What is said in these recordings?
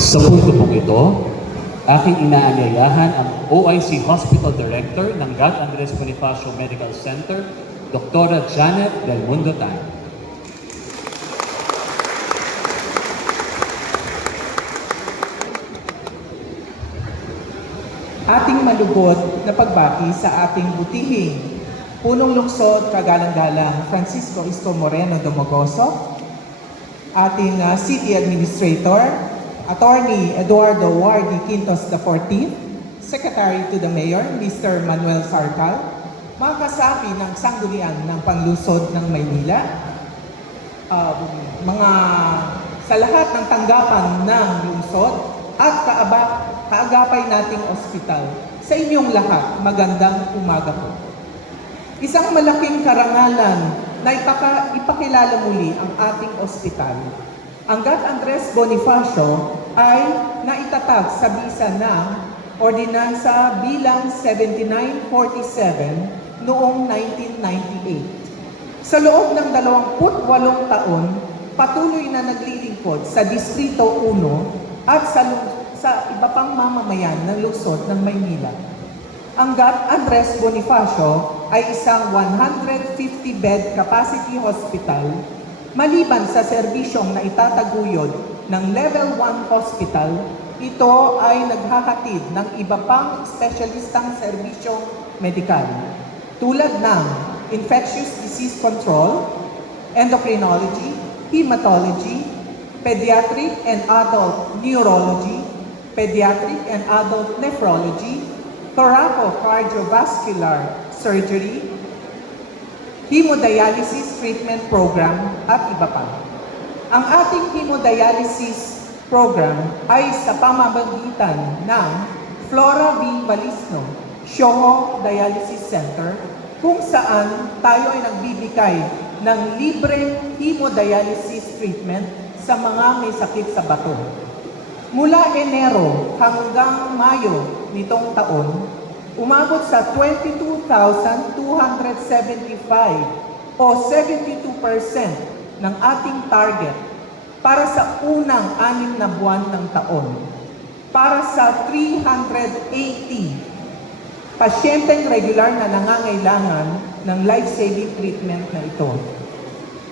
Sa punto pong ito, aking inaanyayahan ang OIC Hospital Director ng God Andres Bonifacio Medical Center, Dr. Janet Del Mundo Tan. Ating malubot na pagbati sa ating butihing punong lungsod kagalang-galang Francisco Isko Moreno Domogoso, ating City Administrator, Attorney Eduardo Wardi Quintos XIV, Secretary to the Mayor, Mr. Manuel Sarcal, mga kasapi ng sanggunian ng Panlusod ng Maynila, mga sa lahat ng tanggapan ng lungsod at kaagapay nating ospital. Sa inyong lahat, magandang umaga po. Isang malaking karangalan na ipakilala muli ang ating ospital. Ang God Andres Bonifacio ay naitatag sa bisa ng Ordinansa bilang 7947 noong 1998. Sa loob ng 28 taon, patuloy na naglilingkod sa Distrito 1 at sa iba pang mamamayan ng lungsod ng Maynila. Ang God Andres Bonifacio ay isang 150-bed capacity hospital maliban sa serbisyong na itataguyod ng Level 1 Hospital. Ito ay naghahatid ng iba pang espesyalistang serbisyong medikal tulad ng infectious disease control, endocrinology, hematology, pediatric and adult neurology, pediatric and adult nephrology, thoracocardiovascular surgery, hemodialysis treatment program, at iba pa. Ang ating hemodialysis program ay sa pamamagitan ng Flora V. Balisno Shoho Dialysis Center, kung saan tayo ay nagbibigay ng libreng hemodialysis treatment sa mga may sakit sa bato. Mula Enero hanggang Mayo nitong taon, umabot sa 22,275 o 72% ng ating target para sa unang 6 na buwan ng taon. Para sa 380 pasyenteng regular na nangangailangan ng life-saving treatment na ito.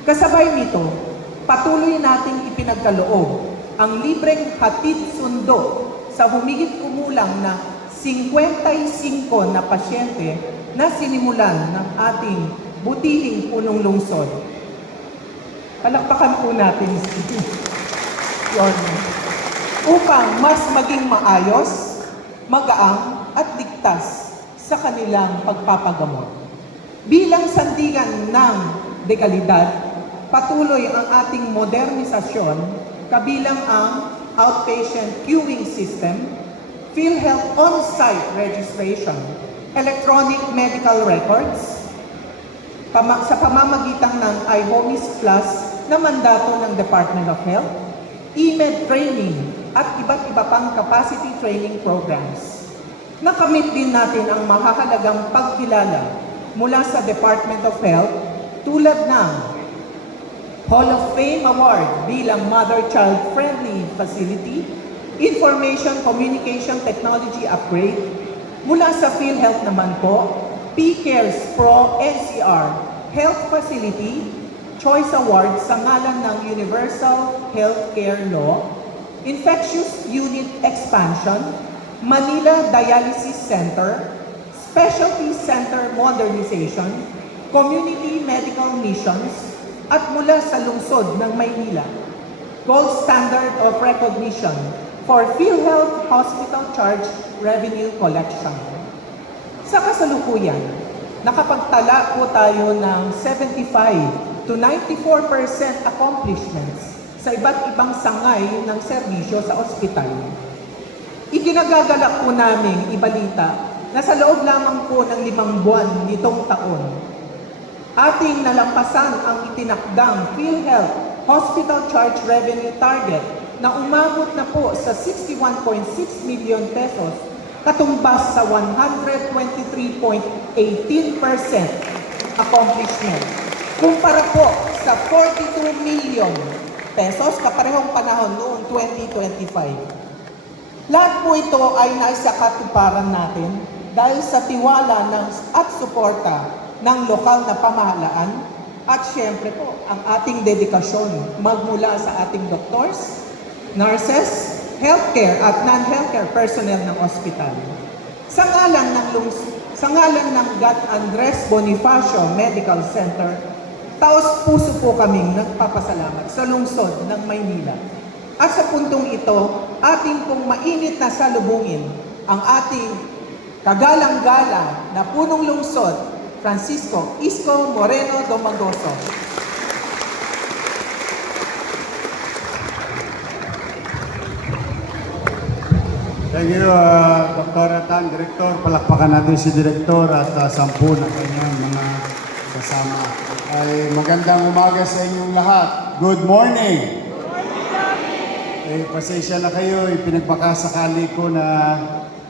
Kasabay nito, patuloy nating ipinagkaloob ang libreng hatid sundo sa humigit kumulang na 55 na pasyente na sinimulan ng ating butihing punong lungsod. Palakpakan po natin yun. Upang mas maging maayos, magaang at ligtas sa kanilang pagpapagamot. Bilang sandigan ng dekalidad, patuloy ang ating modernisasyon kabilang ang outpatient queuing system, PhilHealth on-site registration, electronic medical records, sa pamamagitan ng iHomies Plus na mandato ng Department of Health, EMED training at iba't iba pang capacity training programs. Nakamit din natin ang mahahalagang pagkilala mula sa Department of Health tulad ng Hall of Fame Award bilang Mother-Child Friendly Facility, Information Communication Technology Upgrade. Mula sa PhilHealth naman po, PCares Pro NCR Health Facility Choice Award sa ngalan ng Universal Healthcare Law, Infectious Unit Expansion, Manila Dialysis Center, Specialty Center Modernization, Community Medical Missions, at mula sa lungsod ng Maynila, Gold Standard of Recognition for PhilHealth Hospital Charge Revenue Collection. Sa kasalukuyan, nakapagtala po tayo ng 75 to 94% accomplishments sa iba't ibang sangay ng serbisyo sa ospital. Iginagagalak po namin ibalita na sa loob lamang po ng 5 buwan nitong taon, ating nalampasan ang itinakdang PhilHealth Hospital Charge Revenue Target na umabot na po sa 61.6 million pesos, katumbas sa 123.18% accomplishment. Kumpara po sa 42 million pesos kaparehong panahon noong 2025. Lahat po ito ay nasa katuparan natin dahil sa tiwala at suporta ng lokal na pamahalaan at syempre po ang ating dedikasyon magmula sa ating doctors, nurses, healthcare at non-healthcare personnel ng ospital. Sa ngalan ng Gat Andres Bonifacio Medical Center, taos puso po kaming nagpapasalamat sa lungsod ng Maynila. At sa puntong ito, ating pong mainit na salubungin ang ating kagalang-gala na punong lungsod, Francisco Isko Moreno Domagoso. Thank you, Dr. Tan, Director. Palakpakan natin si Director at 10 na kanyang mga kasama. Ay magandang umaga sa inyong lahat. Good morning! Pasensya na kayo, pinagpakasakali ko na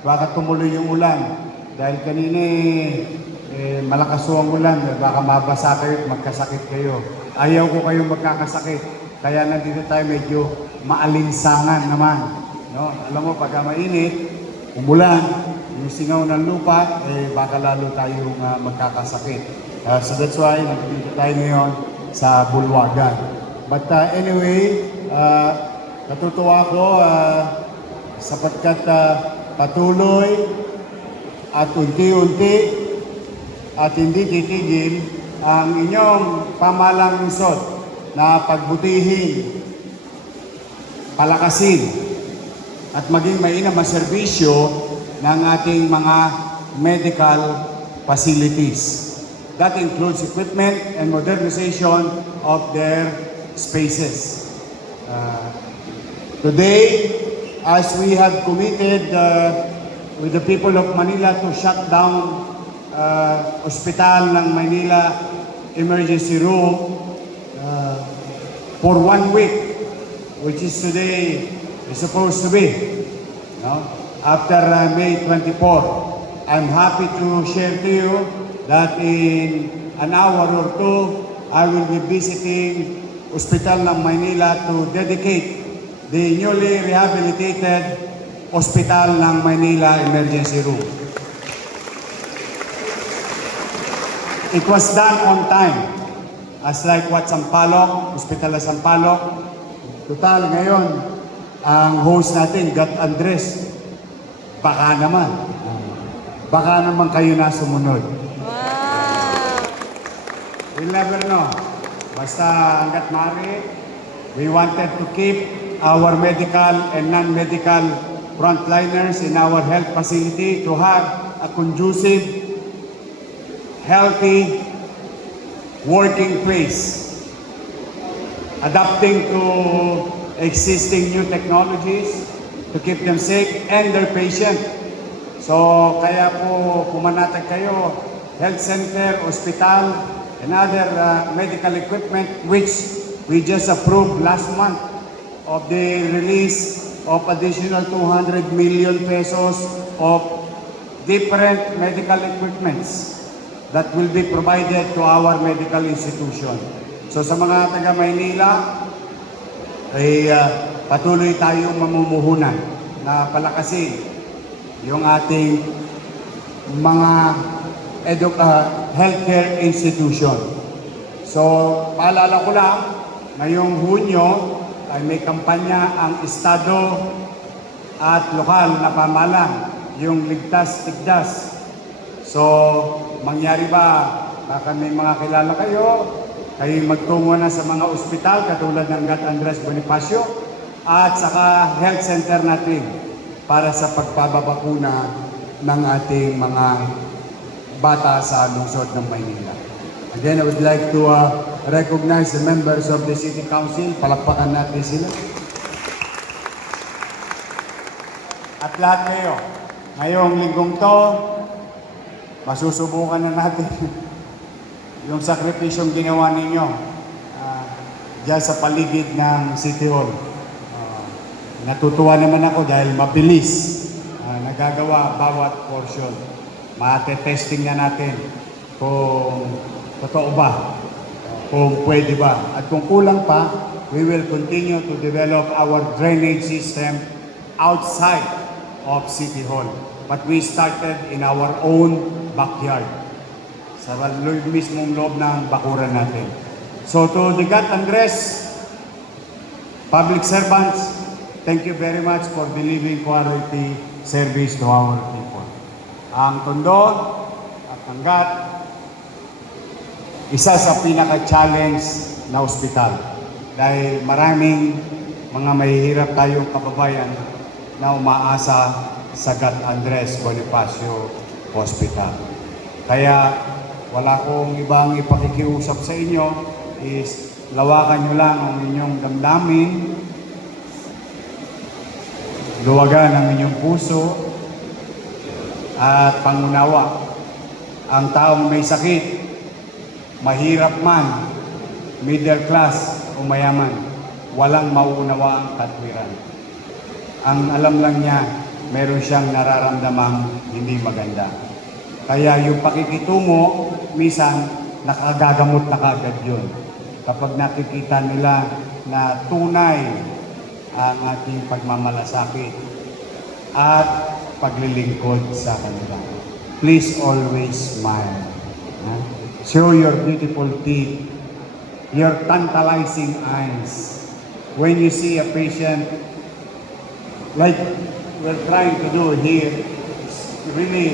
baka tumuloy yung ulan. Dahil kanina malakas ang ulan, baka mabasa kayo at magkasakit kayo. Ayaw ko kayong magkakasakit. Kaya nandito tayo medyo maalinsangan naman. No? Alam mo, pagka mainit, umulan, yung singaw ng lupa, baka lalo tayong magkakasakit. So that's why nandito tayo ngayon sa Bulwagan. But anyway, natutuwa ko sapagkat patuloy at unti-unti at hindi titigil ang inyong pamahalang lungsod na pagbutihin, palakasin, at maging mainam ang serbisyo ng ating mga medical facilities. That includes equipment and modernization of their spaces. Today, as we have committed with the people of Manila to shut down Hospital ng Manila Emergency Room for 1 week, which is today is supposed to be, no? After May 24. I'm happy to share to you that in an hour or two, I will be visiting Hospital ng Maynila to dedicate the newly rehabilitated Hospital ng Maynila Emergency Room. It was done on time, as like what Sampaloc, Hospital ng Sampaloc. Total ngayon, ang host natin, Gat Andres, baka naman kayo na sumunod. Wow! We'll never know. Basta hanggat maaari, we wanted to keep our medical and non-medical frontliners in our health facility to have a conducive, healthy, working place. Adapting to existing new technologies to keep them safe and their patient. So, kaya po pumanatag kayo, health center, hospital, and other medical equipment which we just approved last month of the release of additional 200 million pesos of different medical equipments that will be provided to our medical institution. So sa mga taga Maynila, ay patuloy tayong mamumuhunan na palakasin yung ating mga healthcare institution. So, paalala ko lang, ngayong Hunyo ay may kampanya ang Estado at lokal na pamahalaan, yung Ligtas Tigdas. So, mangyari ba, baka may mga kilala kayo magtungo na sa mga ospital katulad ng Gat Andres Bonifacio at saka health center natin para sa pagpapabakuna ng ating mga bata sa lungsod ng Maynila. Again, I would like to recognize the members of the City Council. Palakpakan natin sila. At lahat kayo, ngayong linggong to, masusubukan na natin yung sakripisyong ginawa ninyo dyan sa paligid ng City Hall. Natutuwa naman ako dahil mabilis nagagawa bawat portion. Mate-testing na natin kung totoo ba, kung pwede ba. At kung kulang pa, we will continue to develop our drainage system outside of City Hall. But we started in our own backyard, sa mismong loob ng bakuran natin. So to the God Andres public servants, thank you very much for delivering quality service to our people. Ang Tondo at ang GAT, isa sa pinaka-challenge na ospital. Dahil maraming mga mahihirap tayong kababayan na umaasa sa GAT Andres Bonifacio Hospital. Kaya wala kong ibang ipakikiusap sa inyo is lawakan nyo lang ang inyong damdamin, luwagan ang inyong puso, at pangunawa. Ang taong may sakit, mahirap man, middle class o mayaman, walang mauunawa ang katwiran. Ang alam lang niya, meron siyang nararamdamang hindi maganda. Kaya yung pakikitungo, minsan nakagagamot na kagad yun. Kapag nakikita nila na tunay ang ating pagmamalasakit at paglilingkod sa kanila. Please always smile. Show your beautiful teeth, your tantalizing eyes. When you see a patient, like we're trying to do here, really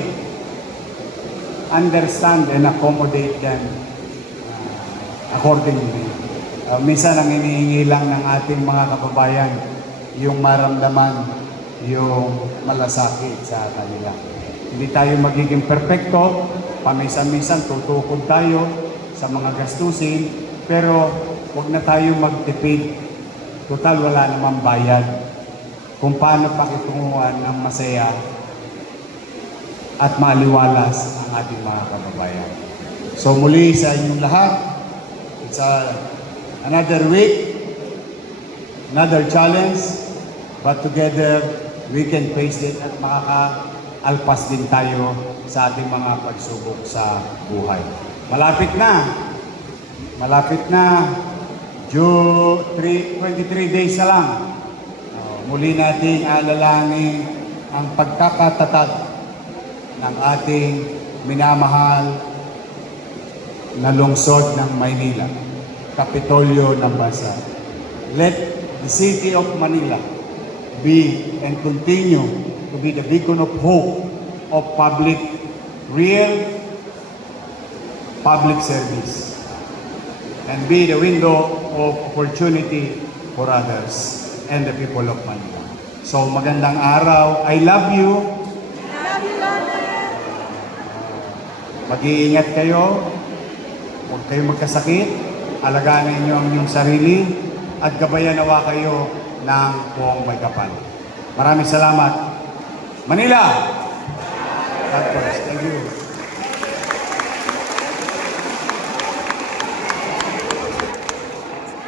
understand and accommodate them accordingly. Minsan ang inihingi lang ng ating mga kababayan yung maramdaman yung malasakit sa kanila. Hindi tayo magiging perfecto, paminsan-minsan tutukod tayo sa mga gastusin, pero huwag na tayo magtipid. Total, wala namang bayad. Kung paano pakitunguhan ng masaya at maliwalas ang ating mga kababayan. So muli sa inyong lahat, it's another week, another challenge, but together we can face it at makakaalpas din tayo sa ating mga pagsubok sa buhay. Malapit na, 23 days na lang. Muli nating alalangin ang pagkakatatag ng ating minamahal na lungsod ng Maynila, Kapitolyo ng bansa. Let the city of Manila be and continue to be the beacon of hope of real public service, and be the window of opportunity for others and the people of Manila. So magandang araw. I love you. Mag-iingat kayo. Huwag kayong magkasakit. Alagaan ninyo ang inyong sarili at gabayan nawa kayo ng buong may kapal. Maraming salamat. Manila! God bless. Thank you.